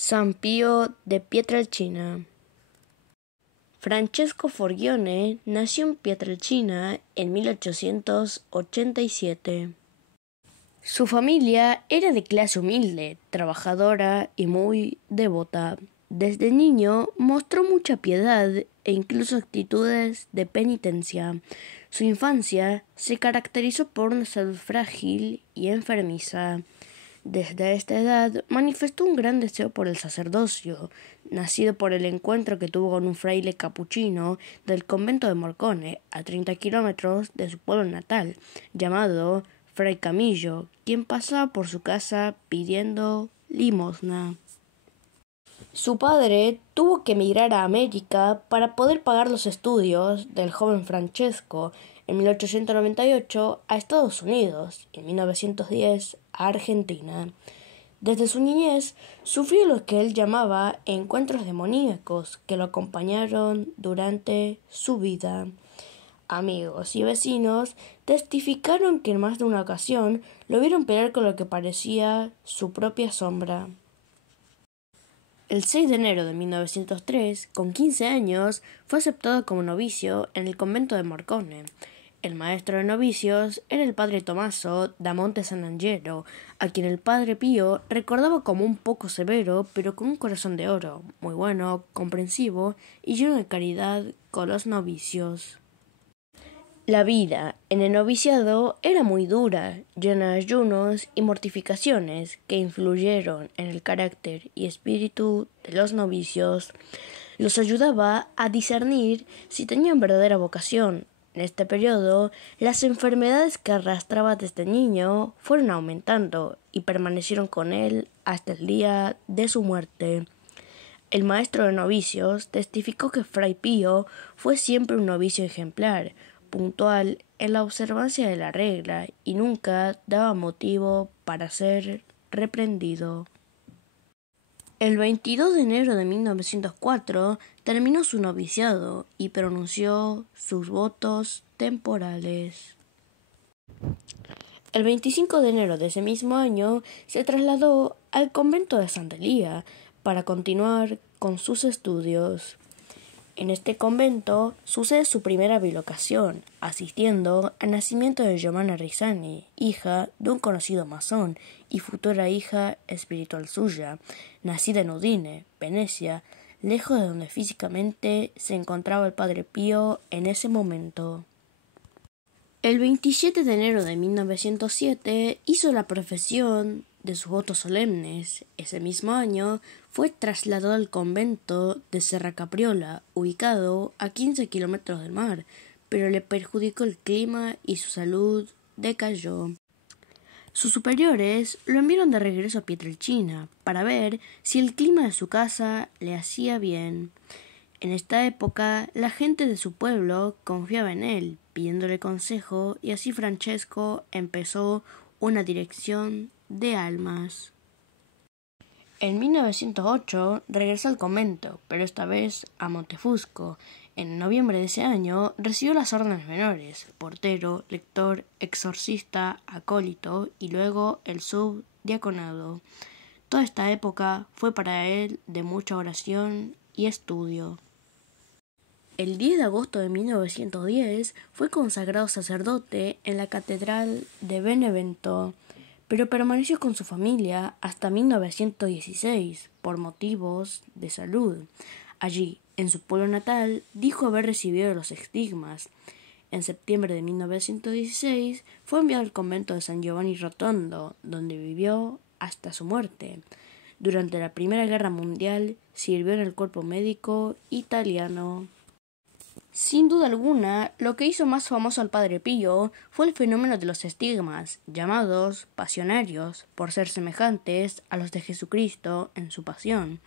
San Pío de Pietrelcina. Francesco Forgione nació en Pietrelcina en 1887. Su familia era de clase humilde, trabajadora y muy devota. Desde niño mostró mucha piedad e incluso actitudes de penitencia. Su infancia se caracterizó por una salud frágil y enfermiza. Desde esta edad manifestó un gran deseo por el sacerdocio, nacido por el encuentro que tuvo con un fraile capuchino del convento de Morcone, a 30 kilómetros de su pueblo natal, llamado Fray Camillo, quien pasaba por su casa pidiendo limosna. Su padre tuvo que emigrar a América para poder pagar los estudios del joven Francesco, en 1898 a Estados Unidos y en 1910 a Argentina. Desde su niñez sufrió lo que él llamaba encuentros demoníacos que lo acompañaron durante su vida. Amigos y vecinos testificaron que en más de una ocasión lo vieron pelear con lo que parecía su propia sombra. El 6 de enero de 1903, con 15 años, fue aceptado como novicio en el convento de Morcone. El maestro de novicios era el padre Tommaso da Monte Sant'Angelo, a quien el padre Pío recordaba como un poco severo, pero con un corazón de oro, muy bueno, comprensivo y lleno de caridad con los novicios. La vida en el noviciado era muy dura, llena de ayunos y mortificaciones que influyeron en el carácter y espíritu de los novicios. Los ayudaba a discernir si tenían verdadera vocación. En este periodo, las enfermedades que arrastraba desde niño fueron aumentando y permanecieron con él hasta el día de su muerte. El maestro de novicios testificó que Fray Pío fue siempre un novicio ejemplar, puntual en la observancia de la regla y nunca daba motivo para ser reprendido. El 22 de enero de 1904 terminó su noviciado y pronunció sus votos temporales. El 25 de enero de ese mismo año se trasladó al convento de Santa Elía para continuar con sus estudios. En este convento sucede su primera bilocación, asistiendo al nacimiento de Giovanna Risani, hija de un conocido masón y futura hija espiritual suya, nacida en Udine, Venecia, lejos de donde físicamente se encontraba el padre Pío en ese momento. El 27 de enero de 1907 hizo la profesión de sus votos solemnes. Ese mismo año fue trasladado al convento de Serra Capriola, ubicado a 15 kilómetros del mar, pero le perjudicó el clima y su salud decayó. Sus superiores lo enviaron de regreso a Pietrelcina para ver si el clima de su casa le hacía bien. En esta época, la gente de su pueblo confiaba en él, pidiéndole consejo, y así Francesco empezó una dirección de almas. En 1908 regresó al convento, pero esta vez a Montefusco. En noviembre de ese año recibió las órdenes menores, portero, lector, exorcista, acólito y luego el subdiaconado. Toda esta época fue para él de mucha oración y estudio. El 10 de agosto de 1910 fue consagrado sacerdote en la catedral de Benevento, pero permaneció con su familia hasta 1916 por motivos de salud. Allí, en su pueblo natal, dijo haber recibido los estigmas. En septiembre de 1916 fue enviado al convento de San Giovanni Rotondo, donde vivió hasta su muerte. Durante la Primera Guerra Mundial sirvió en el cuerpo médico italiano. Sin duda alguna, lo que hizo más famoso al padre Pío fue el fenómeno de los estigmas, llamados pasionarios, por ser semejantes a los de Jesucristo en su pasión.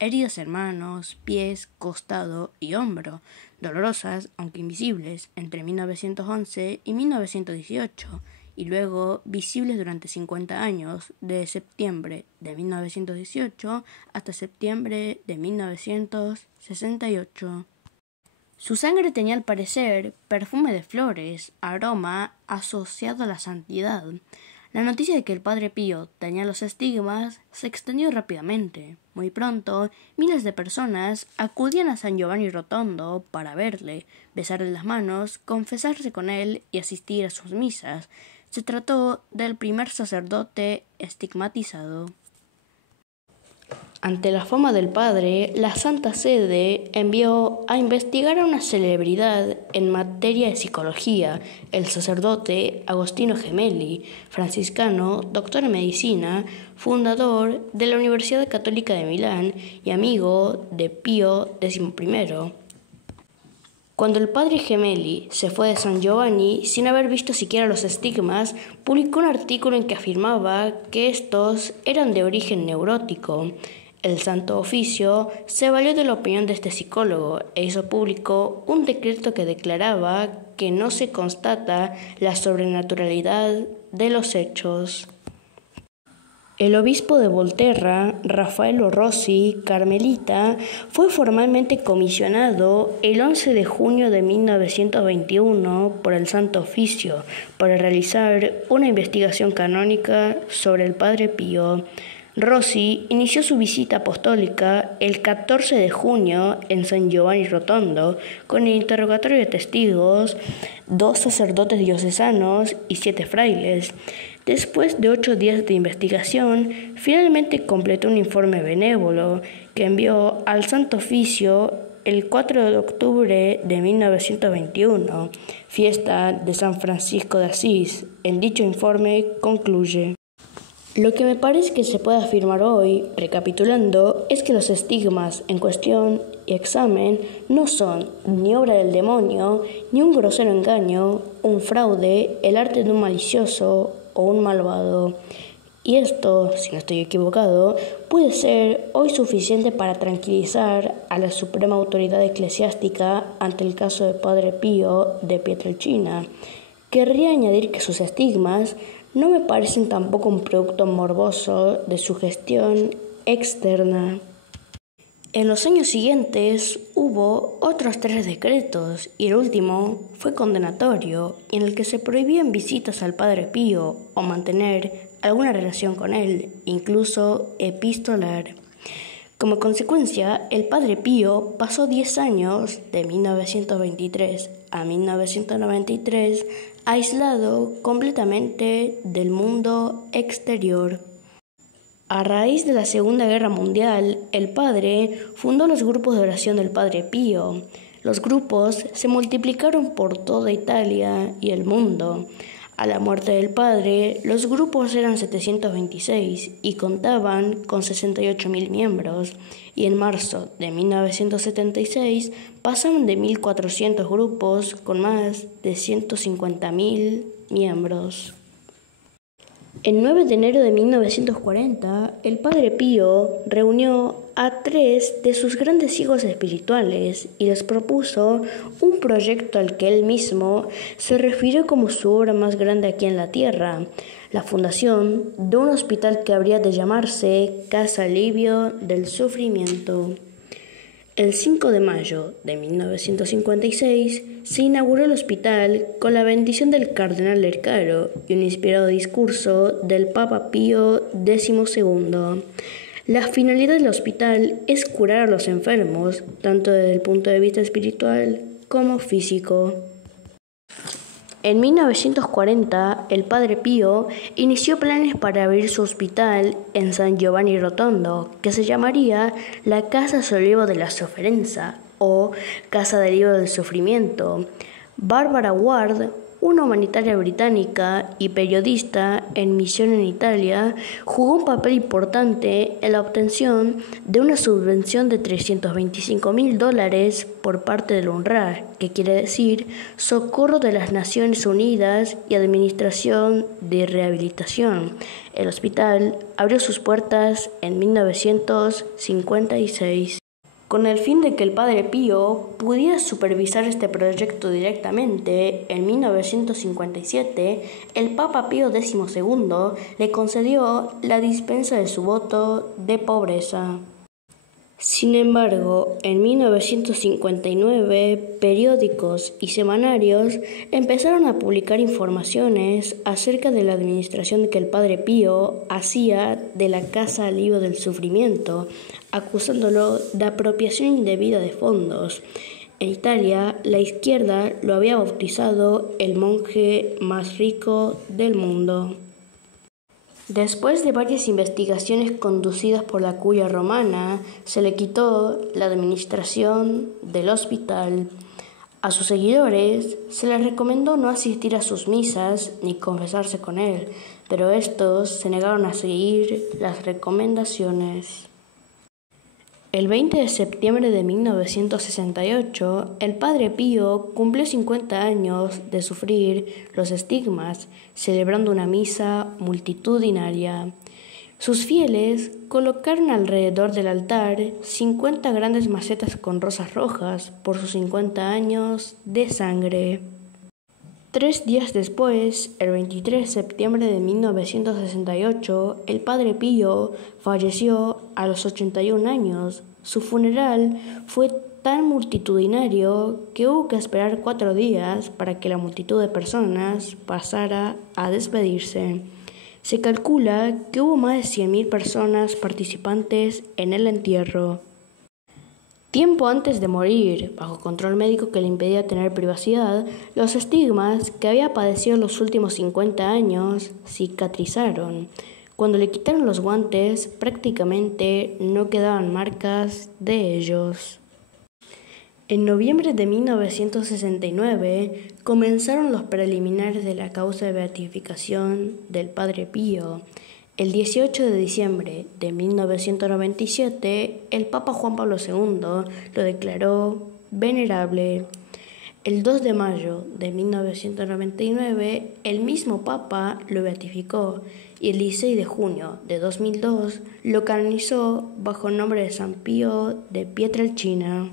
Heridas en manos, pies, costado y hombro, dolorosas, aunque invisibles, entre 1911 y 1918, y luego visibles durante 50 años, de septiembre de 1918 hasta septiembre de 1968. Su sangre tenía al parecer perfume de flores, aroma asociado a la santidad. La noticia de que el padre Pío tenía los estigmas se extendió rápidamente. Muy pronto, miles de personas acudían a San Giovanni Rotondo para verle, besarle las manos, confesarse con él y asistir a sus misas. Se trató del primer sacerdote estigmatizado. Ante la fama del padre, la Santa Sede envió a investigar a una celebridad en materia de psicología, el sacerdote Agostino Gemelli, franciscano, doctor en medicina, fundador de la Universidad Católica de Milán y amigo de Pío XI. Cuando el padre Gemelli se fue de San Giovanni sin haber visto siquiera los estigmas, publicó un artículo en que afirmaba que estos eran de origen neurótico. El Santo Oficio se valió de la opinión de este psicólogo e hizo público un decreto que declaraba que no se constata la sobrenaturalidad de los hechos. El obispo de Volterra, Raffaello Rossi, carmelita, fue formalmente comisionado el 11 de junio de 1921 por el Santo Oficio para realizar una investigación canónica sobre el Padre Pío. Rossi inició su visita apostólica el 14 de junio en San Giovanni Rotondo con el interrogatorio de testigos, 2 sacerdotes diocesanos y 7 frailes. Después de 8 días de investigación, finalmente completó un informe benévolo que envió al Santo Oficio el 4 de octubre de 1921, fiesta de San Francisco de Asís. En dicho informe concluye: lo que me parece que se puede afirmar hoy, recapitulando, es que los estigmas en cuestión y examen no son ni obra del demonio, ni un grosero engaño, un fraude, el arte de un malicioso o un malvado. Y esto, si no estoy equivocado, puede ser hoy suficiente para tranquilizar a la suprema autoridad eclesiástica ante el caso de Padre Pío de Pietrelcina. Querría añadir que sus estigmas no me parecen tampoco un producto morboso de su gestión externa. En los años siguientes hubo otros 3 decretos y el último fue condenatorio, en el que se prohibían visitas al Padre Pío o mantener alguna relación con él, incluso epistolar. Como consecuencia, el Padre Pío pasó 10 años, de 1923 a 1993, aislado completamente del mundo exterior. A raíz de la Segunda Guerra Mundial, el padre fundó los grupos de oración del Padre Pío. Los grupos se multiplicaron por toda Italia y el mundo. A la muerte del padre, los grupos eran 726 y contaban con 68.000 miembros, y en marzo de 1976 pasaron de 1.400 grupos con más de 150.000 miembros. El 9 de enero de 1940, el Padre Pío reunió a 3 de sus grandes hijos espirituales y les propuso un proyecto al que él mismo se refirió como su obra más grande aquí en la tierra: la fundación de un hospital que habría de llamarse Casa Alivio del Sufrimiento. El 5 de mayo de 1956 se inauguró el hospital con la bendición del cardenal Lercaro y un inspirado discurso del Papa Pío XII. La finalidad del hospital es curar a los enfermos, tanto desde el punto de vista espiritual como físico. En 1940, el Padre Pío inició planes para abrir su hospital en San Giovanni Rotondo, que se llamaría la Casa Sollievo de la Sofferenza o Casa del Alivio del Sufrimiento. Barbara Ward, una humanitaria británica y periodista en misión en Italia, jugó un papel importante en la obtención de una subvención de $325.000 por parte del UNRWA, que quiere decir Socorro de las Naciones Unidas y Administración de Rehabilitación. El hospital abrió sus puertas en 1956. Con el fin de que el Padre Pío pudiera supervisar este proyecto directamente, en 1957, el Papa Pío XII le concedió la dispensa de su voto de pobreza. Sin embargo, en 1959, periódicos y semanarios empezaron a publicar informaciones acerca de la administración que el Padre Pío hacía de la Casa Alivio del Sufrimiento, acusándolo de apropiación indebida de fondos. En Italia, la izquierda lo había bautizado el monje más rico del mundo. Después de varias investigaciones conducidas por la curia romana, se le quitó la administración del hospital. A sus seguidores se les recomendó no asistir a sus misas ni confesarse con él, pero estos se negaron a seguir las recomendaciones. El 20 de septiembre de 1968, el Padre Pío cumplió 50 años de sufrir los estigmas, celebrando una misa multitudinaria. Sus fieles colocaron alrededor del altar 50 grandes macetas con rosas rojas por sus 50 años de sangre. 3 días después, el 23 de septiembre de 1968, el Padre Pío falleció a los 81 años. Su funeral fue tan multitudinario que hubo que esperar 4 días para que la multitud de personas pasara a despedirse. Se calcula que hubo más de 100.000 personas participantes en el entierro. Tiempo antes de morir, bajo control médico que le impedía tener privacidad, los estigmas que había padecido en los últimos 50 años cicatrizaron. Cuando le quitaron los guantes, prácticamente no quedaban marcas de ellos. En noviembre de 1969 comenzaron los preliminares de la causa de beatificación del Padre Pío. El 18 de diciembre de 1997, el Papa Juan Pablo II lo declaró venerable. El 2 de mayo de 1999, el mismo Papa lo beatificó y el 16 de junio de 2002 lo canonizó bajo el nombre de San Pío de Pietrelcina.